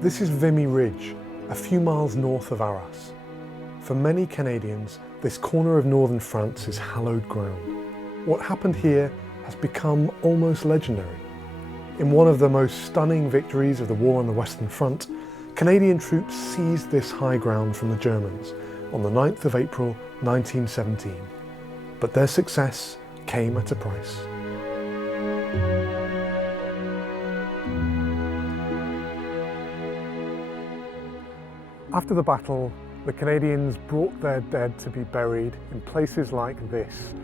This is Vimy Ridge, a few miles north of Arras. For many Canadians, this corner of northern France is hallowed ground. What happened here has become almost legendary. In one of the most stunning victories of the war on the Western Front, Canadian troops seized this high ground from the Germans on the 9th of April 1917. But their success came at a price. After the battle, the Canadians brought their dead to be buried in places like this.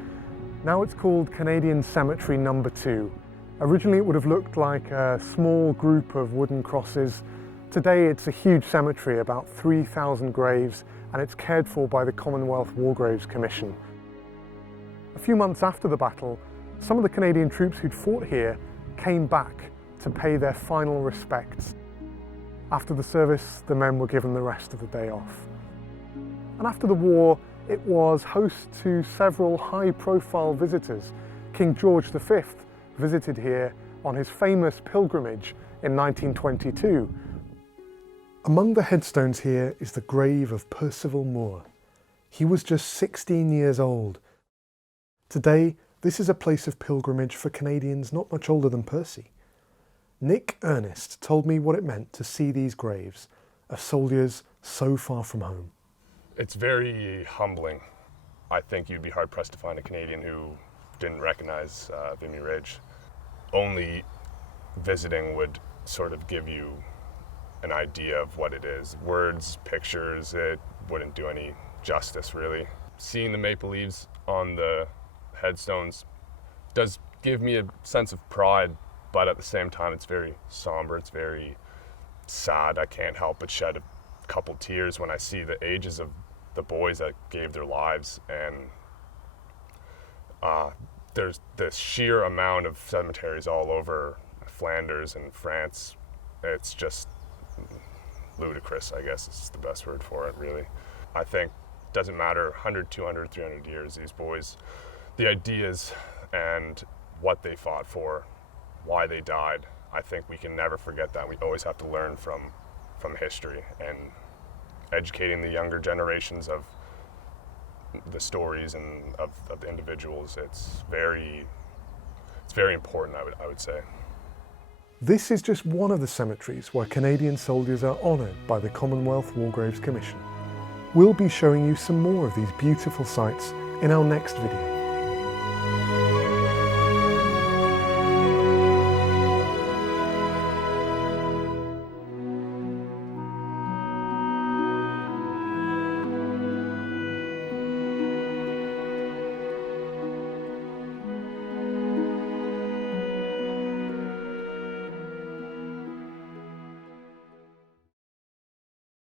Now it's called Canadian Cemetery No. 2. Originally it would have looked like a small group of wooden crosses. Today it's a huge cemetery, about 3,000 graves, and it's cared for by the Commonwealth War Graves Commission. A few months after the battle, some of the Canadian troops who'd fought here came back to pay their final respects. After the service, the men were given the rest of the day off. And after the war, it was host to several high-profile visitors. King George V visited here on his famous pilgrimage in 1922. Among the headstones here is the grave of Percival Moore. He was just 16 years old. Today, this is a place of pilgrimage for Canadians not much older than Percy. Nick Ernest told me what it meant to see these graves of soldiers so far from home. It's very humbling. I think you'd be hard-pressed to find a Canadian who didn't recognize Vimy Ridge. Only visiting would sort of give you an idea of what it is. Words, pictures, it wouldn't do any justice, really. Seeing the maple leaves on the headstones does give me a sense of pride, but at the same time it's very somber, it's very sad. I can't help but shed a couple tears when I see the ages of the boys that gave their lives, and there's this sheer amount of cemeteries all over Flanders and France. It's just ludicrous, I guess is the best word for it, really. I think it doesn't matter 100, 200, 300 years, these boys, the ideas and what they fought for, why they died, I think we can never forget that. We always have to learn from history, and educating the younger generations of the stories and of the individuals, it's very important, I would say. This is just one of the cemeteries where Canadian soldiers are honoured by the Commonwealth War Graves Commission. We'll be showing you some more of these beautiful sites in our next video.